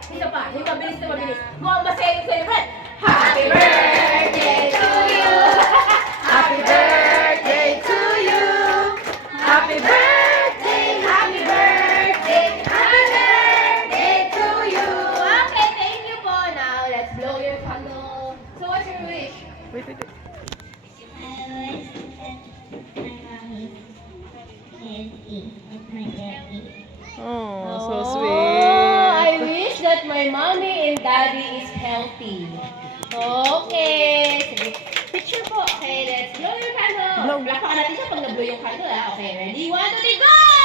Isa pa. Yung mabilis na mabilis. Mukhang masaya yung celebrate. Happy birthday to you! Happy birthday to you! Happy birthday! Happy birthday! Happy birthday to you! Okay, thank you po. Now, let's blow your candle. So, what's your wish? Wait, wait, wait. Oh, so Oh, I sweet. wish that my mommy and daddy is healthy. Okay. Sige. Picture po. Okay, let's blow your candle. Blow. Plakpakan natin siya pag na-blow yung candle, ha? Okay, ready? 1, 2, 3, go!